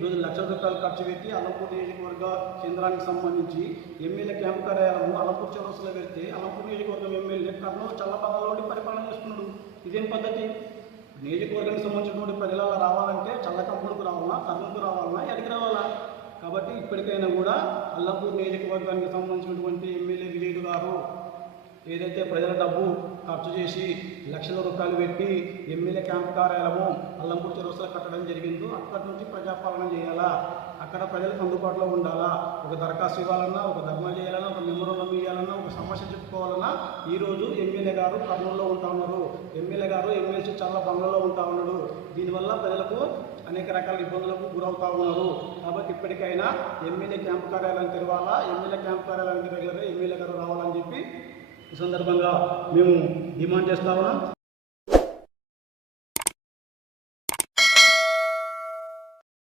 ఈరోజు లక్షల రూపాయలు ఖర్చు పెట్టి అలంపూర్ నియోజకవర్గ కేంద్రానికి సంబంధించి ఎమ్మెల్యే క్యాంప్ కార్యాలయం అలంపూర్ చౌరస్లో పెడితే అలంపూర్ నియోజకవర్గం ఎమ్మెల్యే కర్నూలు చల్లపల్లలో పరిపాలన చేస్తున్నాడు. ఇదేం పద్ధతి? నియోజకవర్గానికి సంబంధించినటువంటి ప్రజల రావాలంటే చల్లకంపులకు రావాలా కర్నూలుకు రావాలన్నా ఎక్కడికి రావాలా? కాబట్టి ఇప్పటికైనా కూడా అల్లంపూర్ నియోజకవర్గానికి సంబంధించినటువంటి ఎమ్మెల్యే ఏదైతే ప్రజల డబ్బు ఖర్చు చేసి లక్షల రూపాయలు పెట్టి ఎమ్మెల్యే క్యాంప్ కార్యాలయము అల్లంపూర్ చెరువులో కట్టడం జరిగిందో అక్కడి నుంచి ప్రజాపాలన చేయాలా? అక్కడ ప్రజలకు అందుబాటులో ఉండాలా? ఒక దరఖాస్తు ఇవ్వాలన్నా ఒక ధర్నా చేయాలన్నా ఒక మెమోరం ఇవ్వాలన్నా ఒక సమస్య చెప్పుకోవాలన్నా ఈరోజు ఎమ్మెల్యే గారు కర్నూలులో ఉంటా ఉన్నారు. ఎమ్మెల్యే గారు ఎమ్మెల్సీ చాలా బంగ్లలో ఉంటా ఉన్నాడు. దీనివల్ల ప్రజలకు అనేక రకాల ఇబ్బందులకు గురవుతా ఉన్నారు. కాబట్టి ఇప్పటికైనా ఎమ్మెల్యే క్యాంపు కార్యాలయం తెరవాలా? ఎమ్మెల్యే క్యాంపు కార్యాలయానికి రెగ్యులర్గా ఎమ్మెల్యే గారు రావాలని ఈ సందర్భంగా మేము డిమాండ్ చేస్తా ఉన్నాం.